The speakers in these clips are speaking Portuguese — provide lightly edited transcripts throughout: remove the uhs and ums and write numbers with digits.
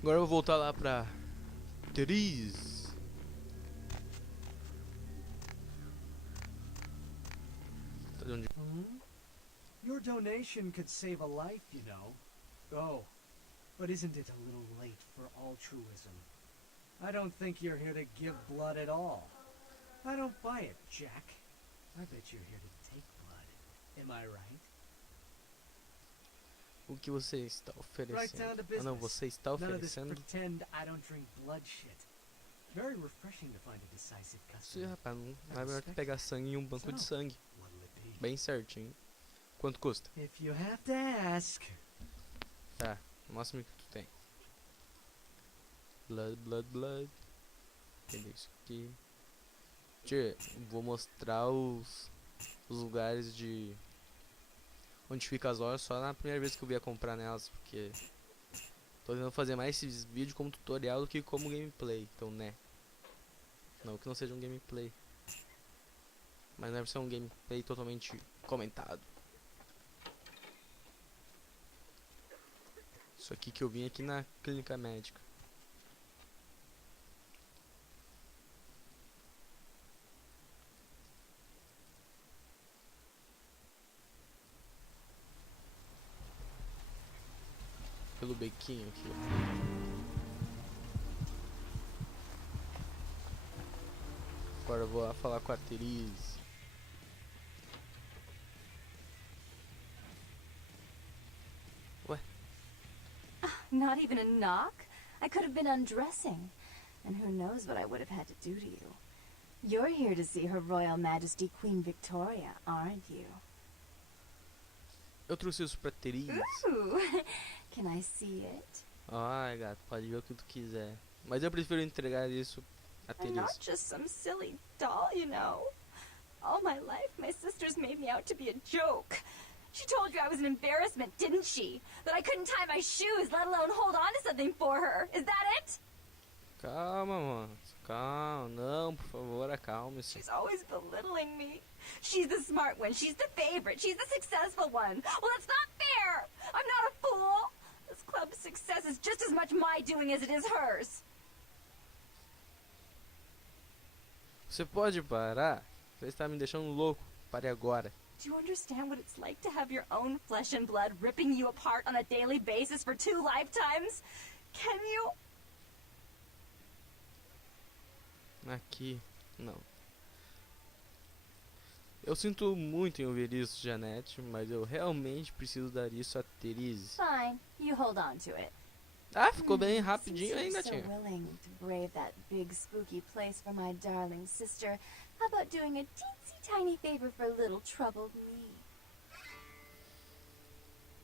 Agora eu vou voltar lá pra Tris. Your donation could save a life, you know. Oh, but isn't it a little late for altruism? I don't think you're here to give blood at all. I don't buy it, Jack. I bet you're here to take blood. Am I right? O que você está Right down to oferecendo? business. Ah, não, você está None of this oferecendo? pretend I don't drink blood shit. Very refreshing to find a decisive Sim, customer. rapaz, não é melhor que pegar sangue em um banco de sangue. What'll it be? Bem certinho. Quanto custa? If you have to ask. Tá, mostra-me o que tu tem. Blood. Cadê isso aqui? Tchê, vou mostrar os lugares de onde fica as lojas só na primeira vez que eu vier comprar nelas, porque tô tentando fazer mais esses vídeos como tutorial do que como gameplay, então né. Não que não seja um gameplay, mas não é pra ser um gameplay totalmente comentado. Isso aqui que eu vim aqui na clínica médica. Pelo bequinho aqui. Agora eu vou lá falar com a Therese. Ué? Not even a knock? I could have been undressing. And who knows what I would have had to do to you. You're here to see Her Royal Majesty Queen Victoria, aren't you? Eu trouxe isso pra Therese. Ooh, can I see it? Ai, gato, pode ver o que tu quiser. Mas eu prefiro entregar isso a I'm not Therese. just some silly doll, you know. All my life, my sisters made me out to be a joke. She told you I was an embarrassment, didn't she? That I couldn't tie my shoes, let alone hold on to something for her. Is that it? Calma, mano. Calma, não, por favor, acalme-se. She's always belittling me. She's the smart one, she's the favorite, she's the successful one. Well, it's not fair! I'm not a fool! This club's success is just as much my doing as it is hers. Você pode parar? Você está me deixando louco. Pare agora. Do you understand what it's like to have your own flesh and blood ripping you apart on a daily basis for 2 lifetimes? Can you? Aqui, não. Eu sinto muito em ouvir isso, Janete, mas eu realmente preciso dar isso a Therese. Fine, you hold on to it. Ah, ficou bem Since rapidinho you're aí, so gatinho. willing to brave that big spooky place for my darling sister, how about doing a teensy tiny favor for little troubled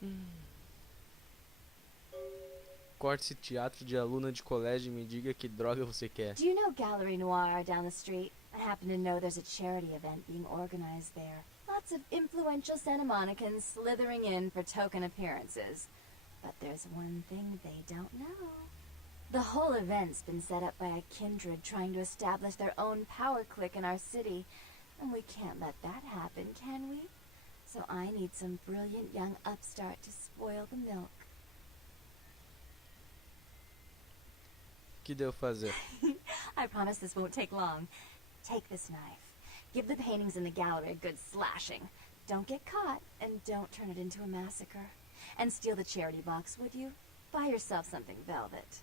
me? Corte esse teatro de aluna de colégio e me diga que droga você quer. Do you know Gallery Noir down the street? I happen to know there's a charity event being organized there. Lots of influential Santa Monicans slithering in for token appearances. But there's one thing they don't know. The whole event's been set up by a kindred trying to establish their own power clique in our city. And we can't let that happen, can we? So I need some brilliant young upstart to spoil the milk. O que devo fazer? I promise this won't take long. Take this knife. Give the paintings in the gallery a good slashing. Don't get caught, and don't turn it into a massacre. And steal the charity box, would you? Buy yourself something velvet.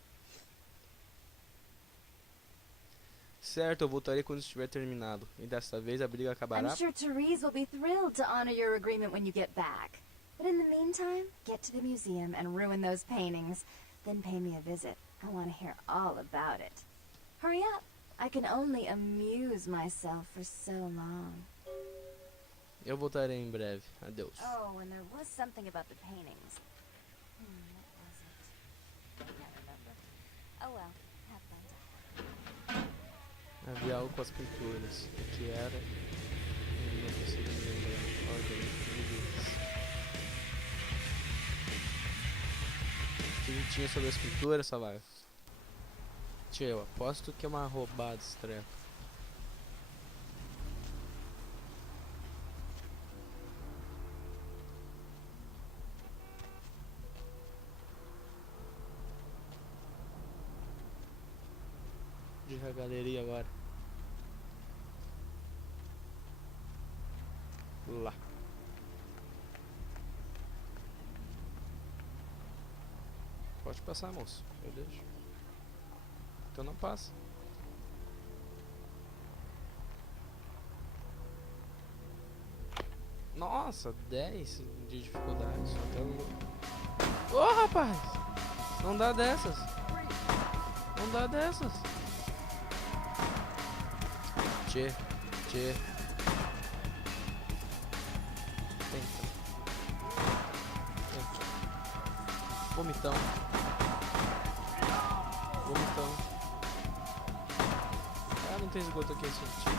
Certo, eu voltarei quando estiver terminado. E dessa vez a briga acabará. I'm sure Therese will be thrilled to honor your agreement when you get back. But in the meantime, get to the museum and ruin those paintings. Then pay me a visit. I want to hear all about it. Hurry up. I can only amuse myself for so long. Eu voltarei em breve. Adeus. Oh, and there was something about the paintings. What was it? I can't remember. Oh well, have fun. Havia algo com as pinturas. O que era? Eu não consigo me lembrar. Ordem, o que tinha sobre as pinturas, Sabá? Tio, eu aposto que é uma roubada esse treco. com a galeria agora. Lá. Pode passar, moço. Eu deixo. Então não passa. Nossa, 10 de dificuldade. Só até louco. Ô, rapaz! Não dá dessas. Não dá dessas. Tchê. Tenta. Vomitão. Ah, não tem esgoto aqui, gente.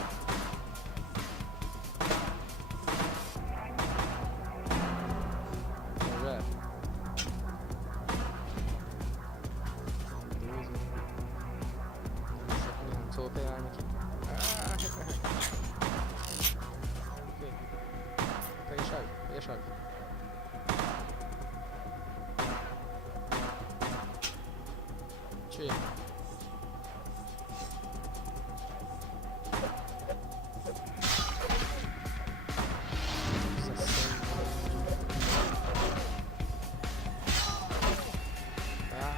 Só vou pegar a arma aqui. Ok. Pega a chave. Tchê.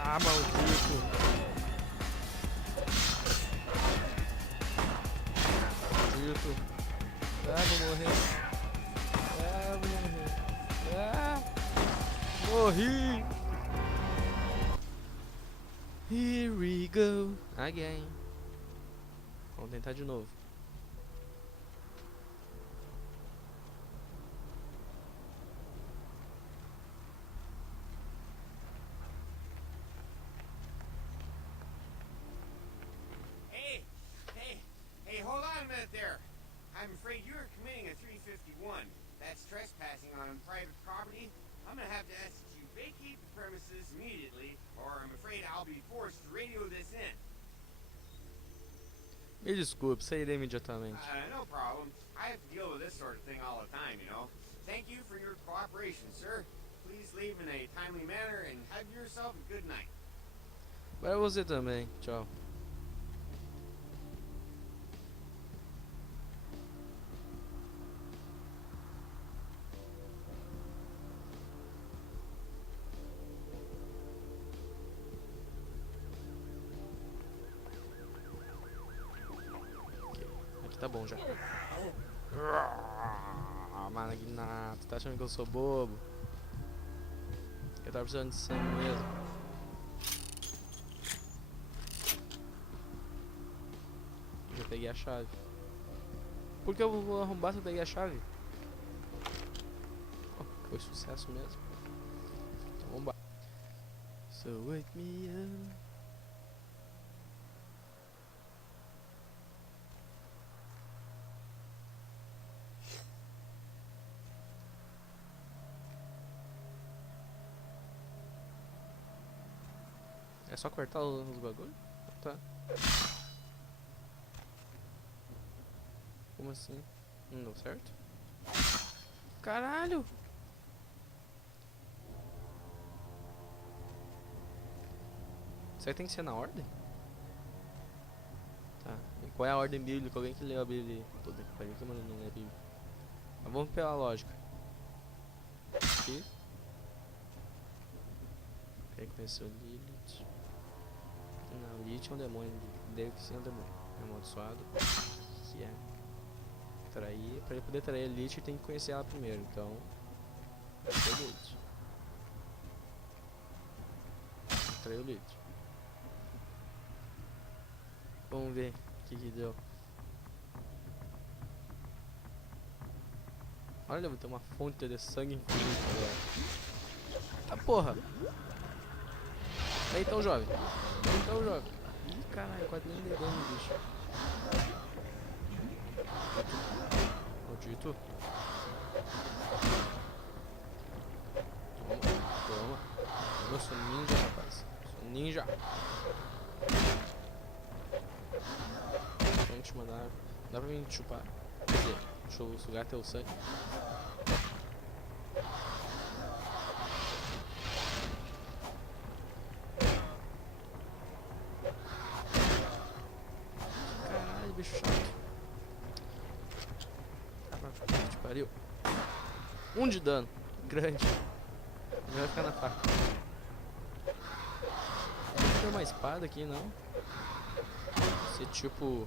Ah, maldito. Vou morrer. Morri. Here we go again. Vamos tentar de novo. Hey, hold on a minute there. I'm afraid you're committing a 351. That's trespassing on private property. I'm gonna have to ask that you vacate the premises immediately, or I'm afraid I'll be forced to radio this in. Me desculpe, sairei imediatamente. No problem. I have to deal with this sort of thing all the time, you know. Thank you for your cooperation, sir. Please leave in a timely manner and have yourself a good night. Para você também. Tchau. Tá bom já. Magnato, tá achando que eu sou bobo? Eu tava precisando de sangue mesmo. Já peguei a chave. Por que eu vou arrombar se eu peguei a chave? Oh, foi sucesso mesmo. Então vamos embora. So wake me up. É só cortar os bagulhos? Tá. Como assim? Não deu certo? Caralho! Isso aí tem que ser na ordem? Tá. E qual é a ordem bíblica? Alguém que leu a Bíblia? Puta que pariu, que mano não lê a Bíblia. Mas vamos pela lógica. Aqui. Reconhecer o Lilith. Não, Lilith é um demônio. Deve ser um demônio. É amaldiçoado. Que é trair. Pra ele poder trair a Lilith, tem que conhecer ela primeiro. Então. Vai ser Lilith. Traiu o Lilith. Vamos ver o que deu. Olha, vou ter uma fonte de sangue infinita agora. Ah, porra! Aí então, jovem. Ih, caralho, quase nem deu dano, bicho. Maldito. Toma. Eu sou ninja, rapaz. Sou ninja. Vamos te mandar. Dá pra mim chupar. Quer dizer, deixa eu sugar teu sangue. bicho chato. Ah, que pariu. 1 de dano. Grande. Não vai ficar na faca. Não tem uma espada aqui, não. Ser tipo...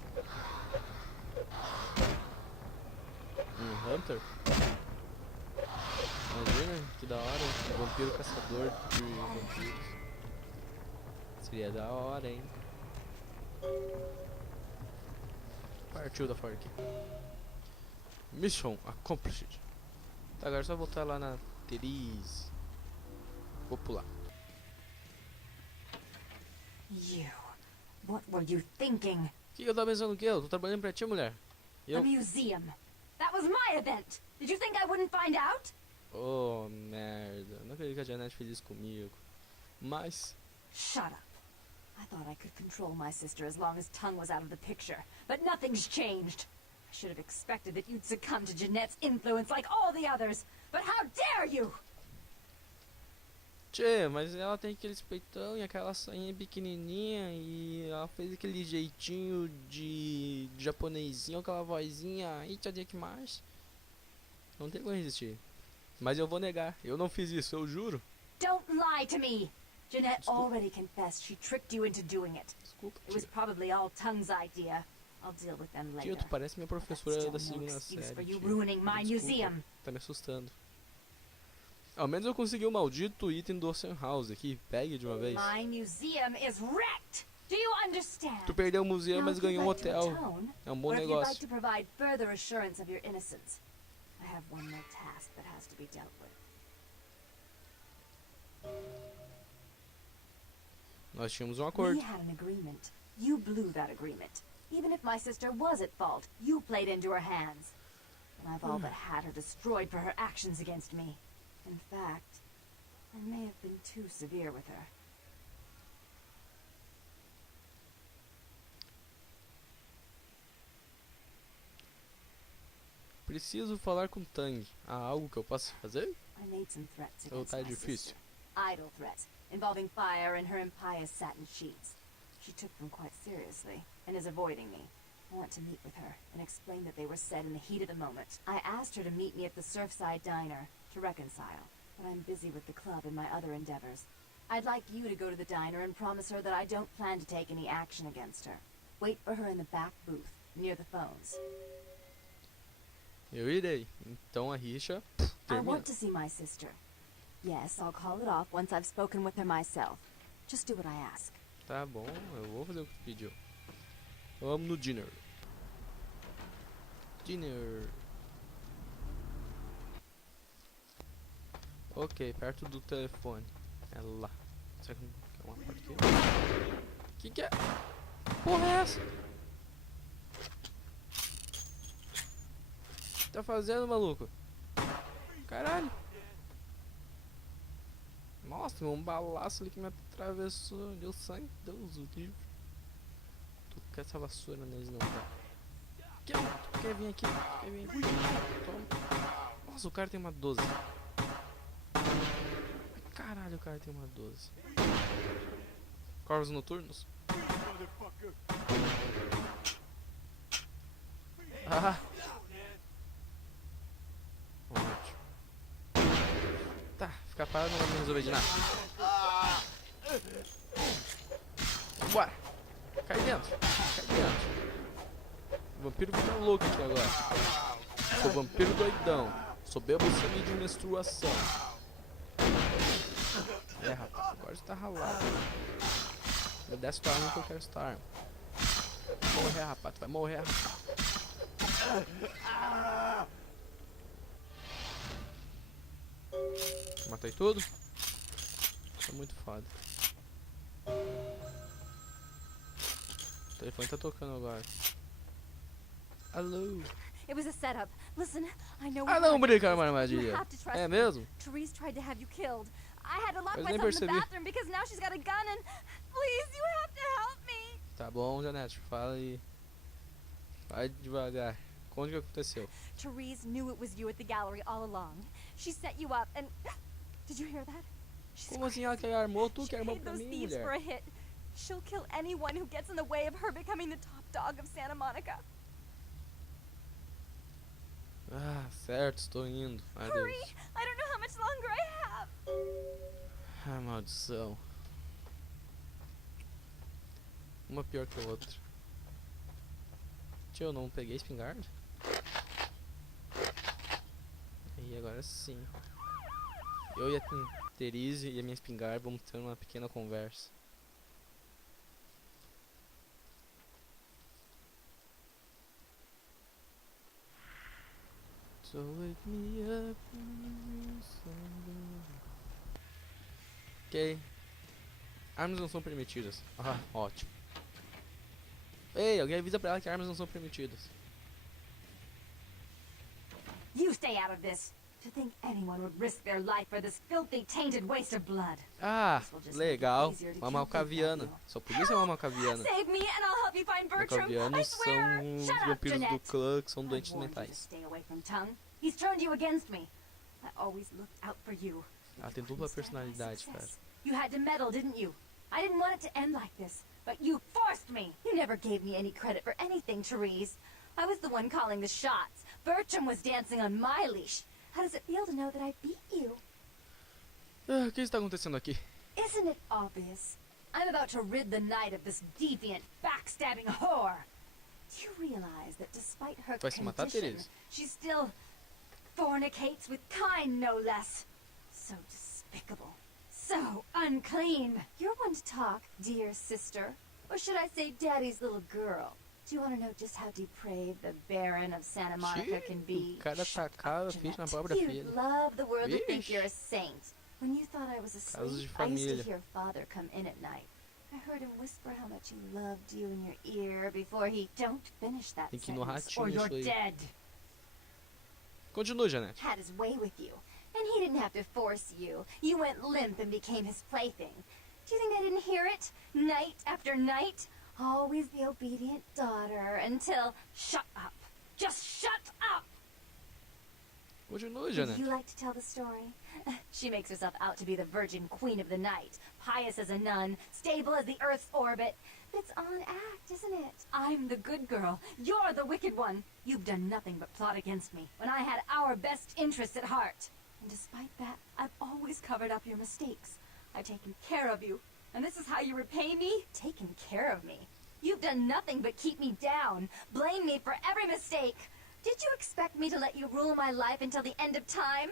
um hunter. Imagina, que da hora. Um vampiro caçador de vampiros. Seria da hora, hein? Partiu da fora aqui. Mission accomplished. Tá, agora é só voltar lá na Therese. Vou pular. You. What were you thinking? O que eu tava pensando que eu? Tô trabalhando pra ti, mulher. A museum. That was my event. Did you think I wouldn't find out? Oh, merda. Não acredito que a Janet fez isso comigo. Mas... Shut up. I thought I could control my sister as long as Tongue was out of the picture. But nothing's changed. I should have expected that you'd succumb to Jeanette's influence like all the others. But how dare you! Tchê, mas ela tem aquele peitão e aquela sainha pequenininha. E ela fez aquele jeitinho de japonesinho, aquela vozinha. Itadakimasu. Não tem como resistir. Mas eu vou negar. Eu não fiz isso, eu juro. Don't lie to me! Jeanette Desculpa. already confessed she tricked you into doing it. Desculpa, It was tia. probably all Tongue's idea. I'll deal with them later. Tio, tu parece minha But that's professora still da no segunda excuse for série. you Tio. ruining my Desculpa, museum. tá me assustando. Ao menos eu consegui o maldito item do Ocean House aqui. Pegue de uma vez. My museum is wrecked. Do you understand? Tu perdeu o museu, Now, mas if you'd ganhou um like to hotel. atone, É um bom or if you'd like negócio. to provide further assurance of your innocence, I have one more task that has to be dealt with. Nós tínhamos um acordo. We had an agreement. You blew that agreement. Even if my sister was at fault, you played into her hands. And I've all but had her destroyed for her actions against me. In fact, I may have been too severe with her. Preciso falar com Tang. Há algo que eu possa fazer? I made some threats Oh, against tá my difícil. sister. Idle threats, involving fire and her impious satin sheets. She took them quite seriously, and is avoiding me. I want to meet with her, and explain that they were said in the heat of the moment. I asked her to meet me at the Surfside Diner, to reconcile, but I'm busy with the club and my other endeavors. I'd like you to go to the diner and promise her that I don't plan to take any action against her. Wait for her in the back booth, near the phones. Eu irei. Então a rixa I termina. want to see my sister. Yes, I'll call it off once I've spoken with her myself. Just do what I ask. Tá bom, eu vou fazer o que tu pediu. Vamos no dinner. Dinner. Ok, perto do telefone. É lá. Será que não é uma porta aqui? Que é? Porra é essa? O que tá fazendo, maluco? Caralho. Nossa, um balaço ali que me atravessou. Deu sangue. Deus o livre. Tu quer essa vassoura neles não, tá? Tu quer vir aqui? Tu quer vir aqui? Toma. Nossa, o cara tem uma 12. Caralho, o cara tem uma 12. Corvos noturnos? Ah! Ótimo. Tá, ficar parado não vai me resolver de nada. Bora! Cai dentro! Cai dentro! O vampiro fica louco aqui agora. Sou vampiro doidão. Sou bebo sangue de menstruação. É, rapaz, agora está ralado. Me desce tua arma que eu quero esta arma. Vai morrer, rapaz, tu vai morrer, rapaz. Matei tudo? Tá muito foda. O telefone tá tocando agora. Alô? It was a setup. Listen, I know. Ah, não, brinca, uma armadilha. É mesmo? Therese tried to have you killed. I had to lock Mas nem myself in the percebi. bathroom because now she's got a gun and please, you have to help me. Tá bom, Janete, fala aí. Vai devagar. Conta o que aconteceu. Therese knew it was you at the gallery all along. She set you up and did you hear that? She's Como assim ela que armou? Tu She que armou paid pra those mim, thieves for mulher? a hit. She'll kill anyone who gets in the way of her becoming the top dog of Santa Monica. Ah, certo, estou indo. Hurry! Adeus. I don't know how much longer I have. Ah, maldição. Uma pior que a outra. Tio, eu não peguei a espingarda? E agora sim. Eu e a Therese e a minha espingarda vamos ter uma pequena conversa. So wake me up when ok. Armas não são permitidas. Ah, ótimo. Ei, alguém avisa pra ela que armas não são permitidas. You stay out of this. To think anyone would risk their life for this filthy, tainted waste of blood. Ah, legal. Uma malkaviana. Só podia ser uma malkaviana. Save me and I'll help you find Bertram. I Malkavianos swear. são os Shut up, vampiros do Jeanette. clã que são I doentes warned you to mentais. stay away from Tongue. He's turned you against me. I always looked out for you. Ela tem dupla personalidade, cara. You had to meddle, didn't you? I didn't want it to end like this, but you forced me. You never gave me any credit for anything, Therese. I was the one calling the shots. Bertram was dancing on my leash. How does it feel to know that I beat you? Ah, o que está acontecendo aqui? Isn't it obvious? I'm about to rid the night of this deviant, backstabbing whore. Do you realize that despite her Vai se matar, condition, Therese? she still fornicates with kind, no less? So despicable. So unclean. You're one to talk, dear sister. Or should I say daddy's little girl? Do you want to know just how depraved the Baron of Santa Monica can be? O cara tacava ficha na própria You'd filha. love the world to think Vixe. you're a saint. When you thought I was Casos de asleep, I used família. to hear Father come in at night. I heard him whisper how much he loved you in your ear before he... Don't finish that Tem que ir no sentence, or ratinho you're isso aí. dead. Continua, Janete. Had his way with you, and he didn't have to force you. You went limp and became his plaything. Do you think I didn't hear it? Night after night? Always the obedient daughter until... Shut up. Just shut up! Continua, Would Janete. you like to tell the story? She makes herself out to be the virgin queen of the night, pious as a nun, stable as the Earth's orbit. But it's all an act, isn't it? I'm the good girl. You're the wicked one. You've done nothing but plot against me when I had our best interests at heart. And despite that, I've always covered up your mistakes. I've taken care of you. And this is how you repay me? Taken care of me? You've done nothing but keep me down, blame me for every mistake. Did you expect me to let you rule my life until the end of time?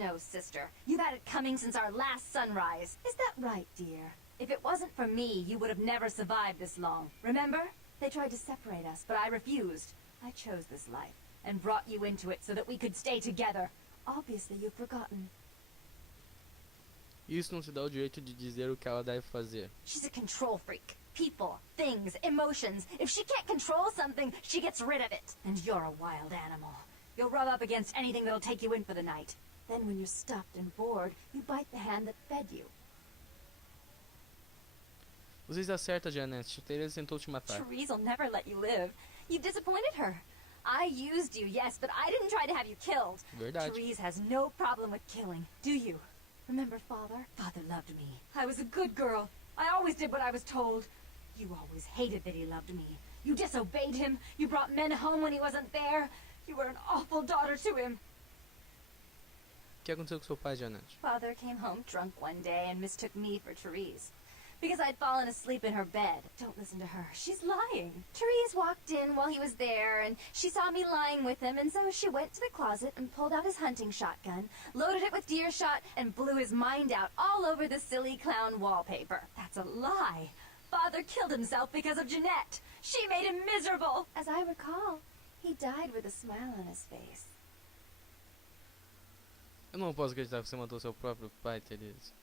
No, sister. You've had it coming since our last sunrise. Is that right, dear? If it wasn't for me, you would have never survived this long. Remember? They tried to separate us, but I refused. I chose this life, and brought you into it so that we could stay together. Obviously, you've forgotten. Isso não te dá o direito de dizer o que ela deve fazer. She's a control freak. People, things, emotions. If she can't control something, she gets rid of it. And you're a wild animal. You'll rub up against anything that'll take you in for the night. Then when you're stuffed and bored, you bite the hand that fed you. Você está certa, Janete. Therese tentou te matar. Therese'll never let you live. You've disappointed her. I used you, yes, but I didn't try to have you killed. Verdade. Therese has no problem with killing, do you? Remember Father? Father loved me. I was a good girl. I always did what I was told. You always hated that he loved me. You disobeyed him. You brought men home when he wasn't there. You were an awful daughter to him. O que aconteceu com seu pai, Janete? Father came home drunk one day and mistook me for Therese. Because I'd fallen asleep in her bed. Don't listen to her. She's lying. Therese walked in while he was there, and she saw me lying with him, and so she went to the closet and pulled out his hunting shotgun, loaded it with deer shot, and blew his mind out all over the silly clown wallpaper. That's a lie. Father killed himself because of Jeanette. She made him miserable. As I recall, he died with a smile on his face. Eu não posso acreditar que você matou seu próprio pai, Therese.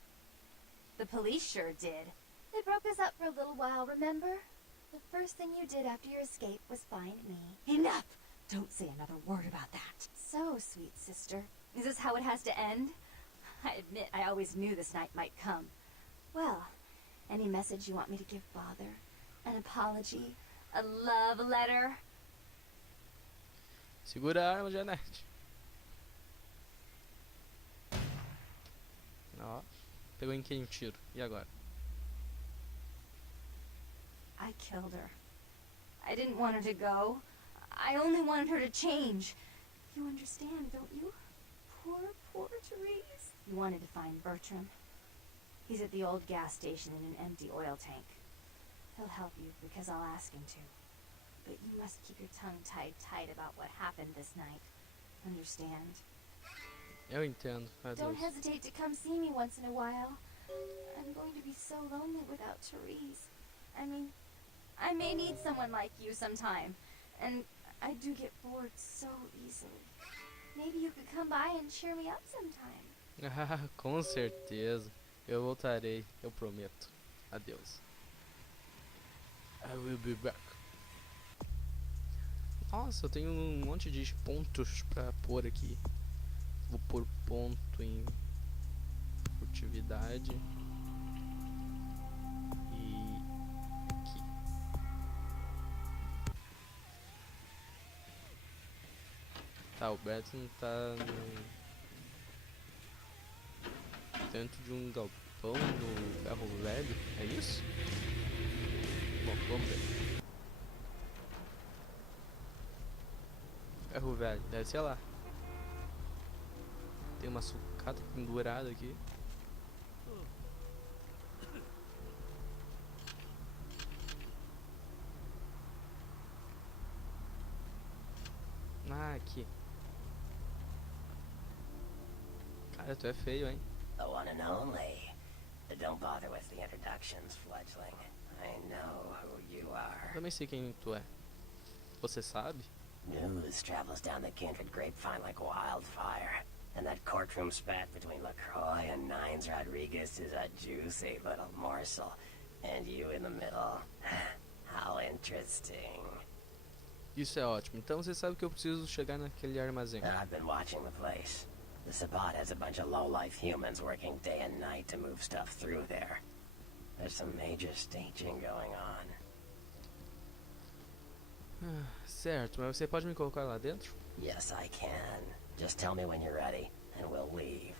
The police sure did. They broke us up for a little while, remember? The first thing you did after your escape was find me. Enough! Don't say another word about that. So, sweet sister, is this how it has to end? I admit I always knew this night might come. Well, any message you want me to give Father? An apology? A love letter? Segura a arma, Janete. Ó, pegou em quem o tiro? E agora? I killed her. I didn't want her to go. I only wanted her to change. You understand, don't you? Poor Therese. You wanted to find Bertram. He's at the old gas station in an empty oil tank. He'll help you because I'll ask him to. But you must keep your tongue tight about what happened this night. Understand? Eu entendo. Don't Adeus. hesitate to come see me once in a while. I'm going to be so lonely without Therese. I mean, I may need someone like you sometime. And I do get bored so easily. Maybe you could come by and cheer me up sometime. Ah, com certeza. Eu voltarei, eu prometo. Adeus. I will be back. Nossa, eu tenho um monte de pontos pra pôr aqui. Vou pôr ponto em furtividade. E aqui. Tá, o Beto não tá dentro de um galpão no ferro velho, é isso? Bom, vamos ver. Ferro velho, deve ser lá. Tem uma sucata pendurada aqui. Ah, aqui. Cara, tu é feio, hein? The one and only. Don't bother with the introductions, fledgling. I know who you are. Eu também sei quem tu é. Você sabe? News travels down the kindred grapevine like wildfire. And that courtroom spat between LaCroix and Nines Rodriguez is a juicy little morsel. And you in the middle. How interesting. Isso é ótimo. Então você sabe que eu preciso chegar naquele armazém. I've been watching the place. The Sabá has a bunch of low-life humans working day and night to move stuff through there. There's some major staging going on. Certo, mas você pode me colocar lá dentro? Yes, I can. Just tell me when you're ready, and we'll leave.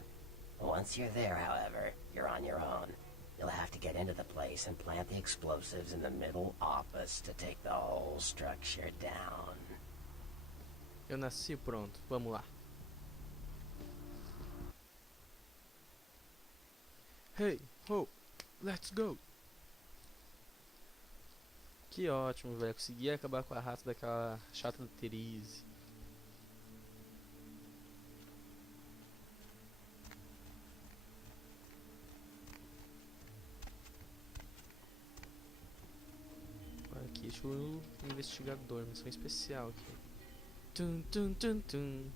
Once you're there, however, you're on your own. You'll have to get into the place and plant the explosives in the middle office to take the whole structure down. Eu nasci pronto, vamos lá. Hey, ho, let's go. Que ótimo, velho. Consegui acabar com a raça daquela chata da Therese. Aqui, deixa o investigador, missão especial aqui. Tum, tum, tum, tum.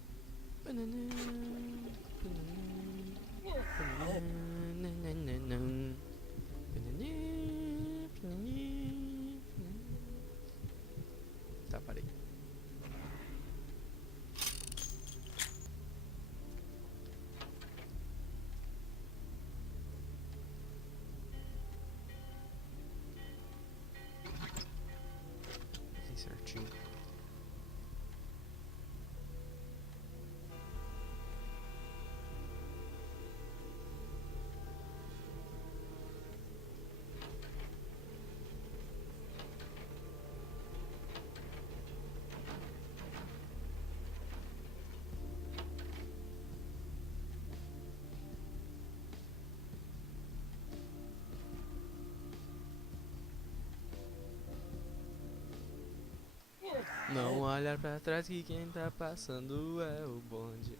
Banana, banana, banana, banana, banana. Tá, parei. Aqui certinho. Não olhar pra trás que quem tá passando é o bonde.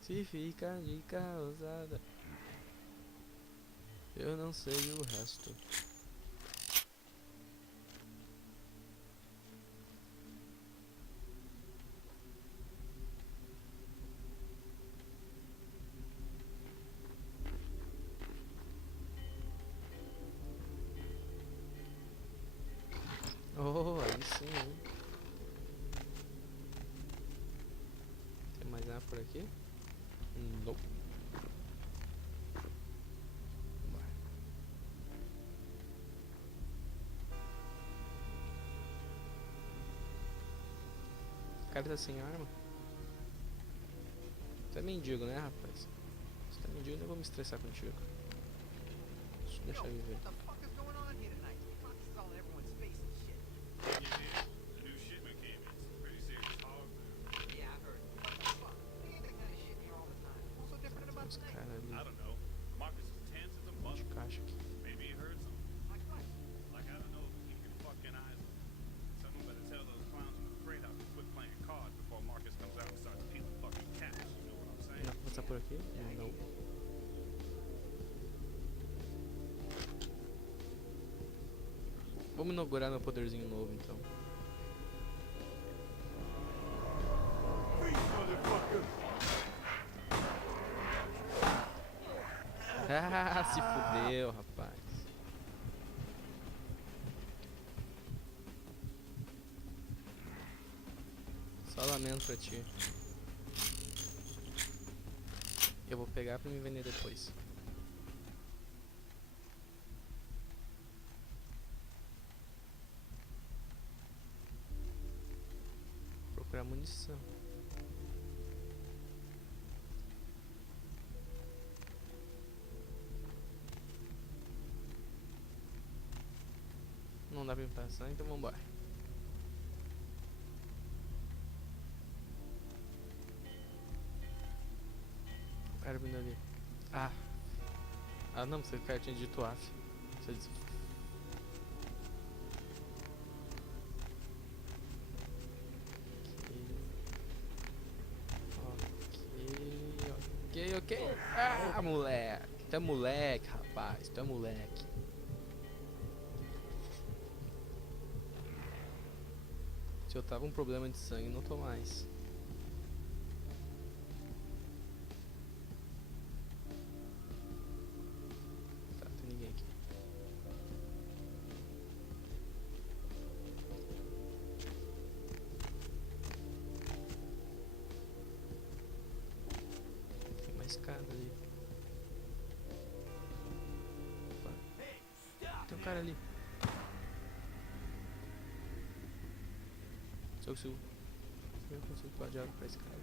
Se fica de causada, eu não sei o resto. Oh, aí sim, hein? Tem mais nada por aqui? Não. Bora. O cara tá sem arma. Tu é mendigo, né, rapaz? Se tu é mendigo, eu não vou me estressar contigo. Deixa eu deixar ele ver. What the fuck is going on here tonight? Cops is all everywhere. Vamos inaugurar meu poderzinho novo então. Ah, se fudeu, rapaz. Só lamento pra ti. Eu vou pegar pra me vender depois. Procurar munição. Não dá pra me passar, então vambora. O cara vindo ali. Ah, não, você cara tinha dito AF. Você disse... Ok. Ah, moleque. Tu é moleque, rapaz. Tu é moleque. Se eu tava um problema de sangue, não tô mais. Tá, tem ninguém aqui. Tem uma escada ali. Opa. Tem um cara ali. Se eu consigo pular de água pra esse cara.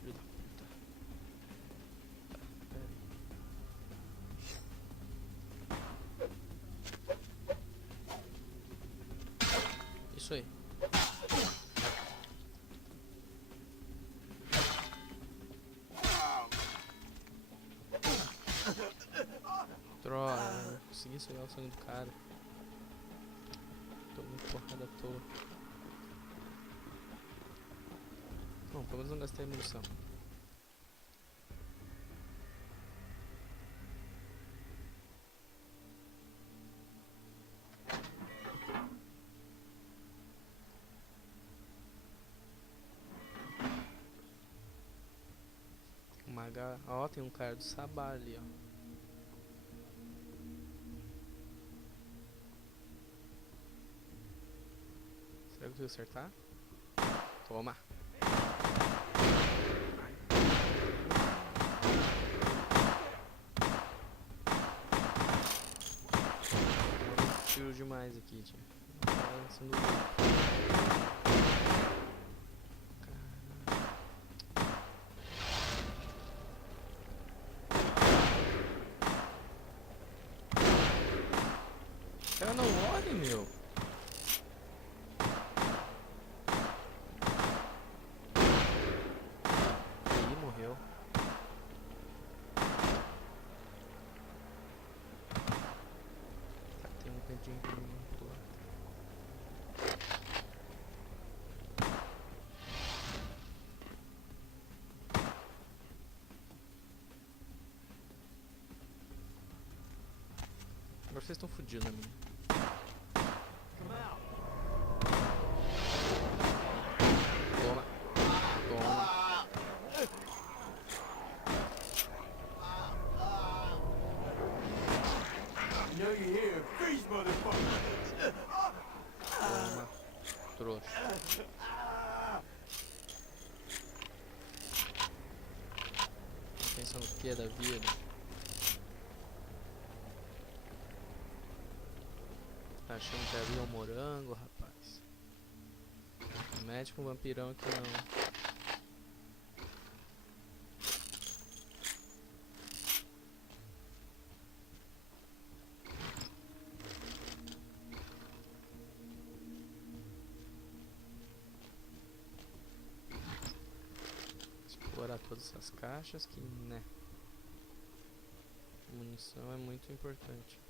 Filho da puta. Tá, pera aí. Isso aí. Droga, não consegui sugar o sangue do cara. Tô muito porrada à toa. Bom, pelo menos não gastei munição. Ó, tem um cara do Sabá ali, ó. Será que eu consigo acertar? Toma! Tiro demais aqui, tio. O cara não morre, meu. Ih, morreu. Tá, tem um cantinho pra mim pular. Agora vocês estão fodidos na minha. Toma. Toma. Toma. Trouxa. Tá pensando o que da vida? Tá achando que havia um morango, rapaz? Mete com um vampirão aqui não. Explorar todas essas caixas que, né? Munição é muito importante.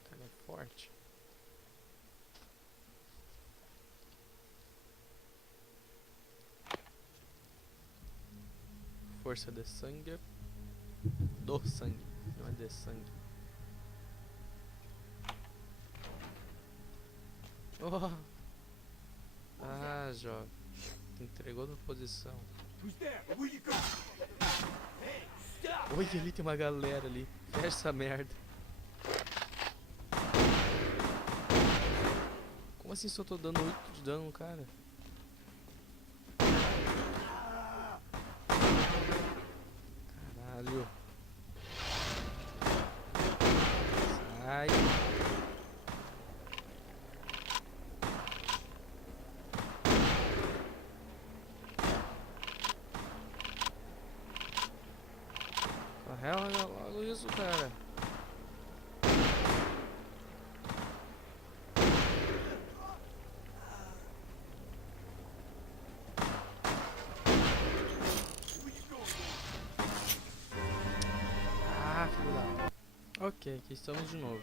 O cara é forte. Força de sangue. Do sangue. Não é de sangue. Oh! Ah, jovem. Tu entregou tua posição. Olha, ali tem uma galera ali. Fecha essa merda. Como assim só tô dando 8 de dano, cara? Caralho. Sai. Olha logo isso, cara. Ah, filho da... Ok, aqui estamos de novo.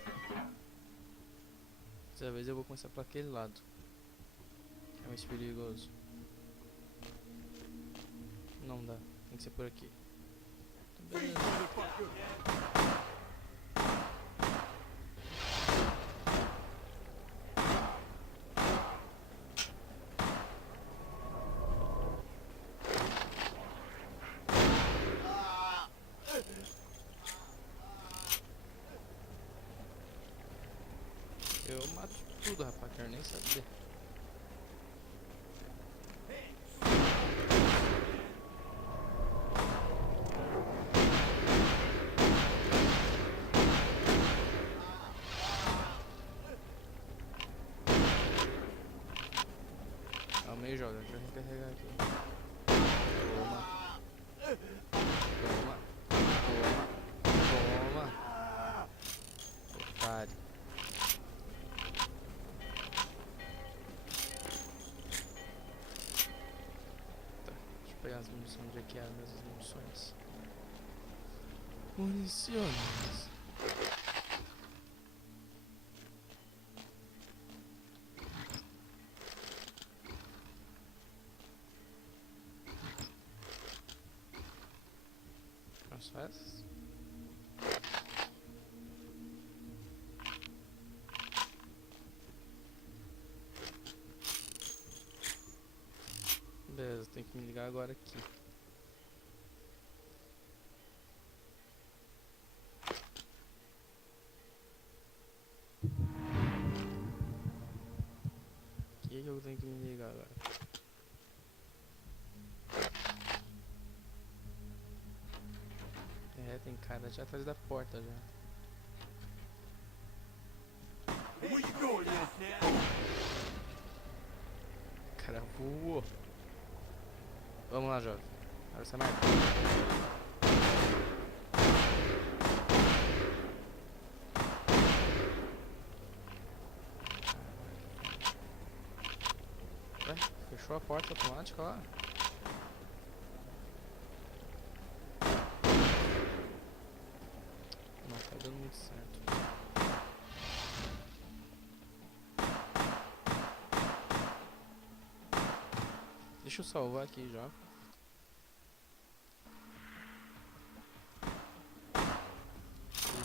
Dessa vez eu vou começar por aquele lado, que é mais perigoso. Não dá, tem que ser por aqui. Então, beleza. Eu mato tudo, rapaz, quero nem saber. Calma aí, joga, deixa eu recarregar aqui. Toma. Toma. Toma. Toma. Otário. Pegar as munições, onde é que é as munições? Munições. São só essas? Beleza, tem que me ligar agora aqui. O que eu tenho que me ligar agora? É, tem cara já atrás da porta já. Cara voou. Vamos lá, jovem. Abre essa merda. Ué, fechou a porta automática lá? Não tá dando muito certo. Deixa eu salvar aqui já.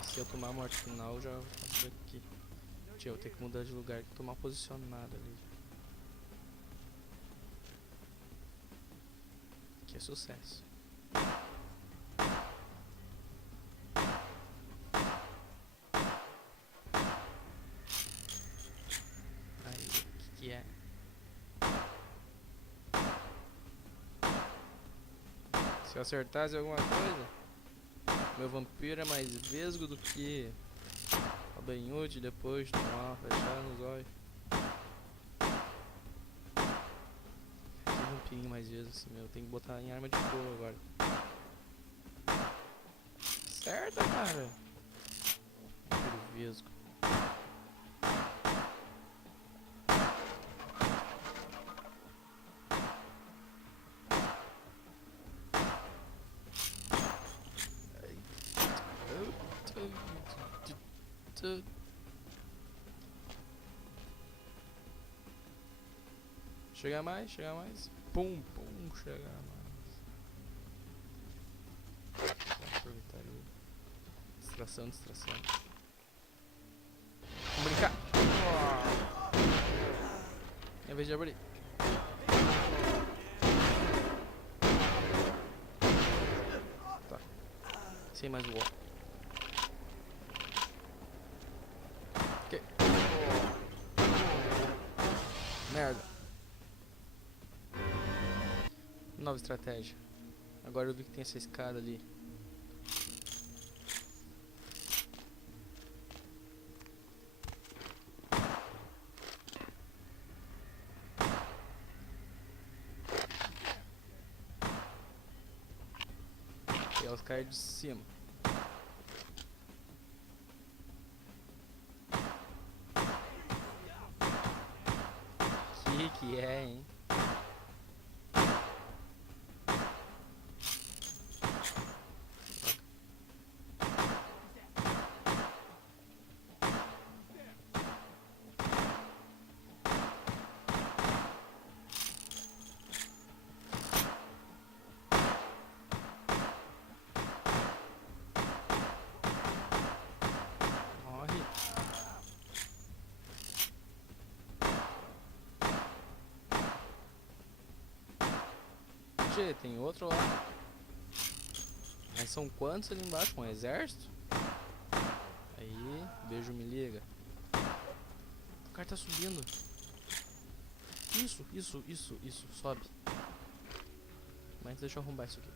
E se eu tomar a morte final, eu já faço aqui. Tio, eu tenho que mudar de lugar, que tomar posicionado ali. Que é sucesso. Aí, o que é? Se eu acertasse alguma coisa, meu vampiro é mais vesgo do que a banhude depois tomar, fechar nos olhos. Que vampirinho mais vesgo assim, meu. Tem que botar em arma de fogo agora. Certa, cara. Vampiro vesgo. Chega mais, chega mais. Pum, pum, chega mais. Vou aproveitar esse Distração, distração. Vamos brincar. Minha vez de abrir. Tá. Sem mais o wall. Ok. Merda. Nova estratégia. Agora eu vi que tem essa escada ali. E elas caem de cima. Que é, hein? Morre. Tchê, tem outro lá. Mas são quantos ali embaixo? Um exército? Aí, beijo, me liga. O cara tá subindo. Isso, sobe. Mas deixa eu arrombar isso aqui.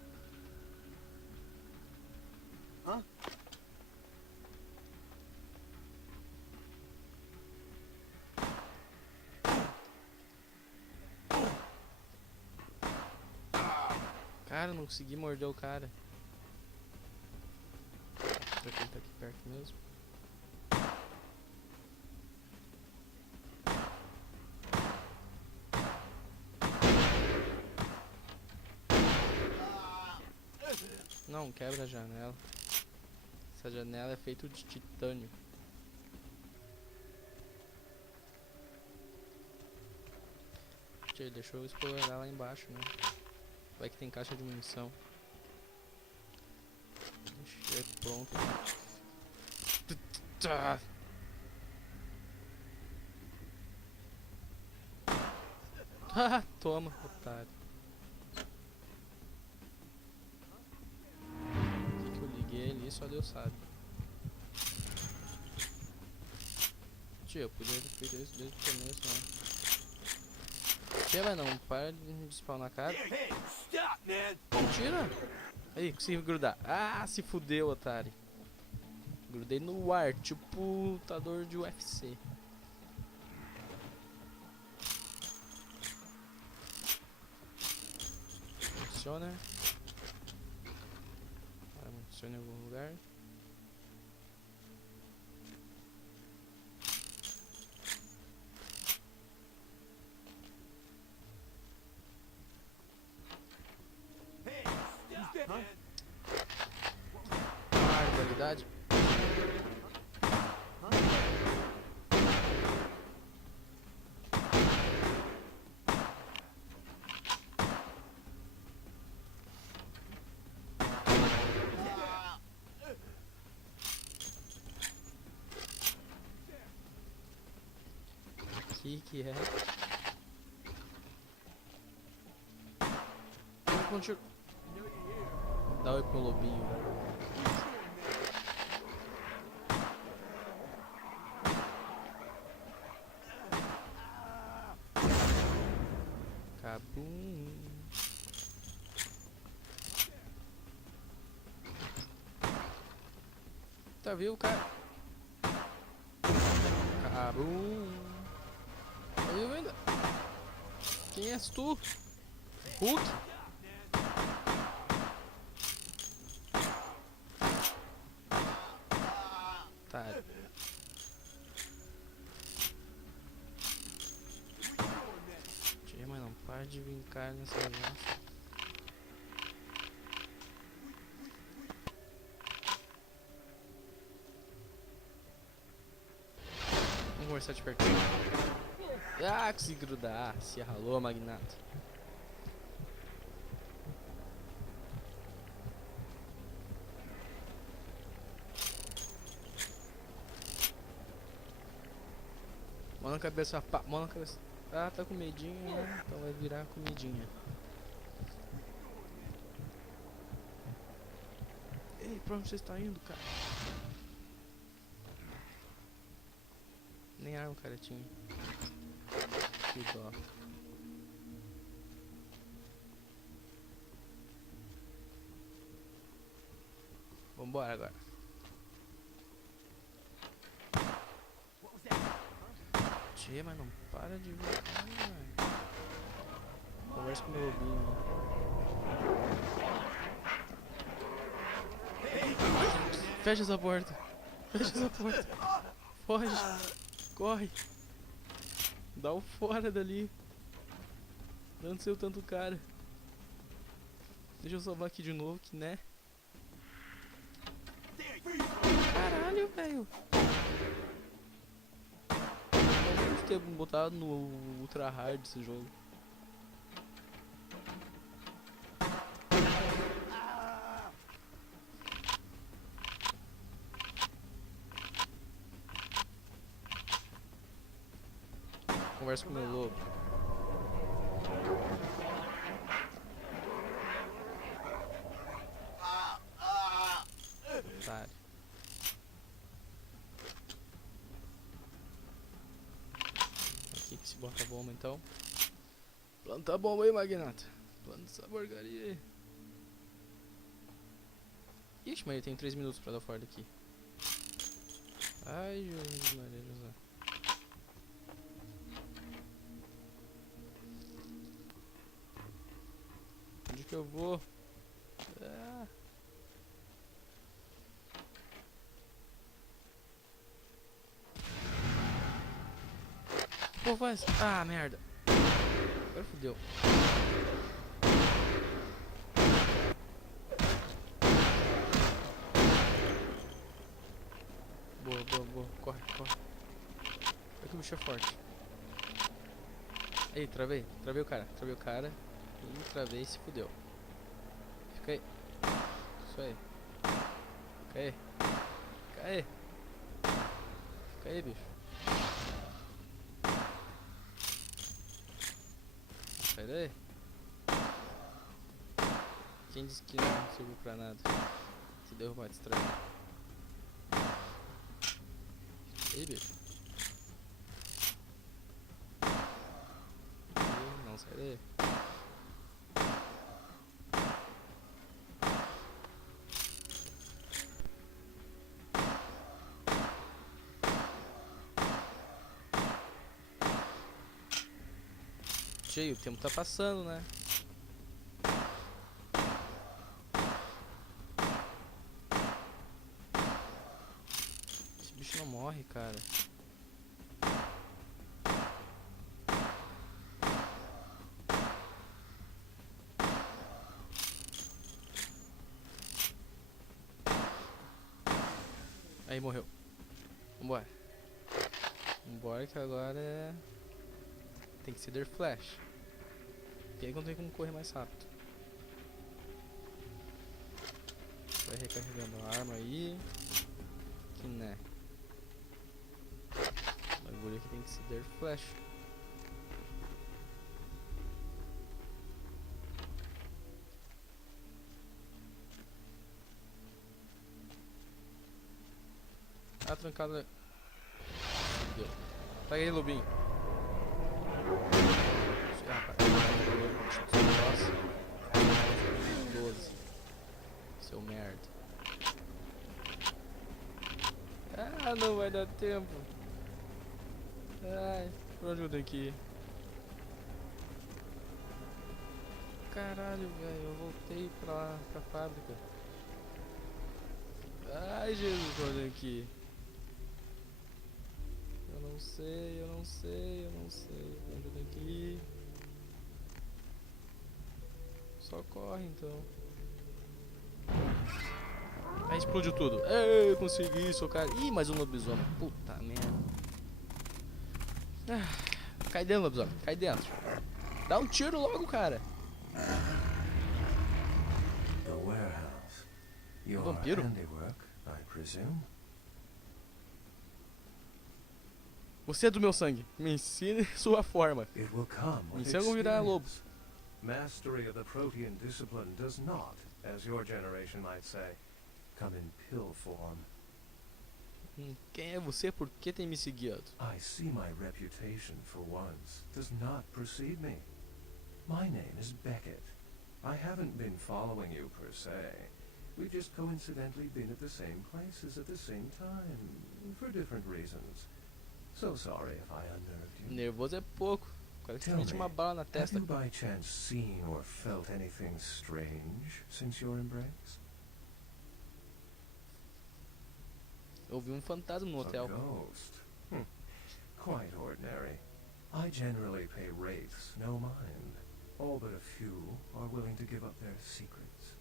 Hã? Cara, não consegui morder o cara. Será que ele tá aqui perto mesmo? Não, quebra a janela. Essa janela é feita de titânio. Tchê, deixa eu explorar lá embaixo, né? Vai que tem caixa de munição. Deixa eu pronto. Ah, toma, otário. O que eu liguei ali, só Deus sabe. Tio, eu podia ter feito isso desde o começo, né? Tio, mas não, para de spawnar na cara. Mentira! Aí, consegui grudar. Ah, se fudeu, otário. Grudei no ar, tipo lutador de UFC. Funciona. Funciona em algum lugar. Barbaridade. Que é? Dá oi pro lobinho. Cabum. Tá viu, cara? Cabum. Tá vivo ainda? Quem és tu? Hulk? Tá. Tchê, mas não para de brincar nessa raça. Vamos conversar de pertinho. Ah, consegui grudar. Se ralou, magnata. Mão na cabeça, pá, mão na cabeça. Ah, tá com medinho, né? Então vai virar comidinha. Ei, pra onde você está indo, cara? Nem arma o cara tinha. Que dó. Vambora agora. Tchê, mas não para de ver, cara. Conversa com o meu lobinho. Fecha essa porta. Fecha essa porta. Foge. Corre. Dá o fora dali. Não sei o tanto cara. Deixa eu salvar aqui de novo, que né? Caralho, velho. Vamos ter botado no ultra hard esse jogo. Conversa com o meu lobo. Otário. Aqui que se bota a bomba então. Planta a bomba aí, magnata. Planta essa porcaria aí. Ixi, mas eu tenho 3 minutos pra dar fora daqui. Ai, Jesus Maria, José. Onde que eu vou? Ah. Pô, faz. Ah, merda. Agora fodeu. Boa, boa, boa. Corre, corre. Olha que o bicho é forte. Aí, travei. Travei o cara. Travei o cara. E travei e se fudeu. Fica aí. Isso aí. Fica aí. Fica aí. Fica aí, bicho. Sai daí. Quem disse que não serviu pra nada? Se derrubar, destrói. Ei, bicho. Não, sai daí. Cheio, o tempo tá passando, né? Esse bicho não morre, cara. Aí morreu. Vambora. Vambora que agora é... Tem que ser der flash. E aí não tem como correr mais rápido. Vai recarregando a arma aí. Que né. O bagulho aqui tem que ser der flash. Ah, trancado. Deu. Pega aí, lobinho. Nossa. 12. Seu merda. Ah, não vai dar tempo. Ai, por onde eu tenho que ir? Caralho, velho, eu voltei pra lá, pra fábrica. Ai, Jesus, por onde eu tenho que ir? Eu não sei, eu não sei, eu não sei. Por onde eu tenho que ir? Só corre então. Aí explodiu tudo. Ei, eu consegui socar. Ih, mais um lobisomem. Puta merda. Ah, cai dentro, lobisomem. Cai dentro. Dá um tiro logo, cara. The warehouse. Your Vampiro? handiwork, I presume. Você é do meu sangue. Me ensine sua forma. It will come Me with ensina como virar lobo. experience. Mastery of the protean discipline does not, as your generation might say, come in pill form. Quem é você? Por que tem me seguido? I see my reputation, for once, does not precede me. My name is Beckett. I haven't been following you per se. We've just coincidentally been at the same places at the same time, for different reasons. So sorry if I unnerved you. Nervoso é pouco. Quase que mete uma bala na Have testa. you by chance seen or felt anything strange since your embrace? Eu vi um fantasma no A hotel. ghost? Quite ordinary. I generally pay wraiths no mind. All but a few are willing to give up their secrets.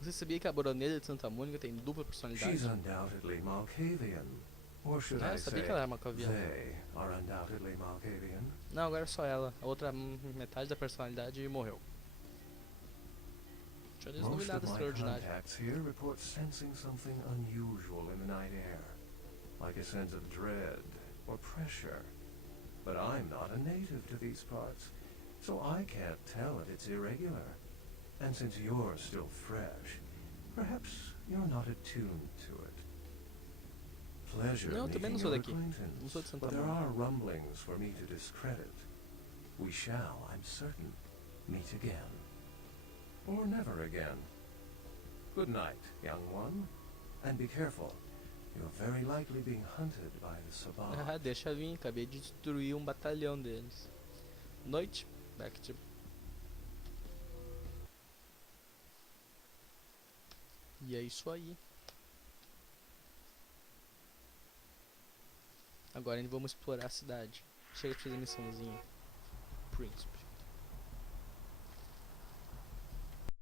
Você sabia que a baronesa de Santa Mônica tem dupla personalidade? She's undoubtedly Malkavian. Or should Ah, I eu sabia say, que ela era malkaviana. they are undoubtedly Malkavian. Não, agora é só ela. A outra metade da personalidade morreu. Tinha Most of nada my extraordinário. contacts here report sensing something unusual in the night air, like a sense of dread or pressure. But I'm not a native to these parts, so I can't tell if it's irregular. And since you're still fresh, perhaps you're not attuned to it. Pleasure Não, eu também making não sou your daqui. Não acquaintance, sou de Santa but there Mônica. are rumblings for me to discredit. We shall, I'm certain, meet again. Or never again. Good night, young one. And be careful. You're very likely being hunted by the Sabá. Ah, deixa vir. Acabei de destruir um batalhão deles. Noite. Back to... E é isso aí. Agora ainda vamos explorar a cidade. Chega de fazer missãozinha. Príncipe.